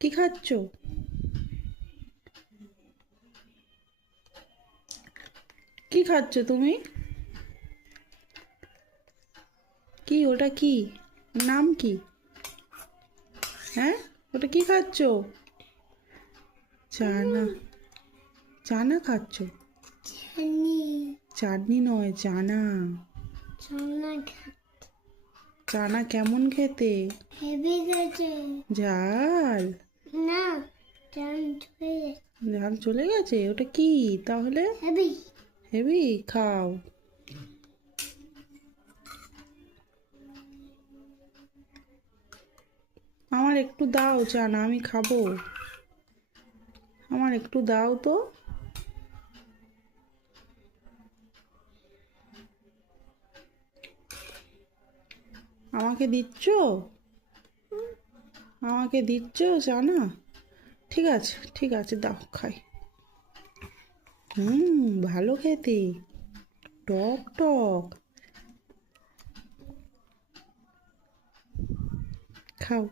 কি খাচ্ছ? কি খাচ্ছ তুমি? কি ওটা কি? নাম কি? হ্যাঁ, ওটা কি খাচ্ছ? চানা। চানা খাচ্ছ? চাটনি। চাটনি নয়, চানা। চানা খা- চানা কেমন খেতে? হেভি গেছে। ঝাল। না, চান চলে ঝাল চলে গেছে? ওটা কি তাহলে? হেভি। হেবি, খাও। আমার একটু দাও চানা, আমি খাবো। আমার একটু দাও তো। আমাকে দিচ্ছ? আমাকে দিচ্ছ চানা? ঠিক আছে, ঠিক আছে, দাও খাই। ভালো খেতে। টক টক। খাও।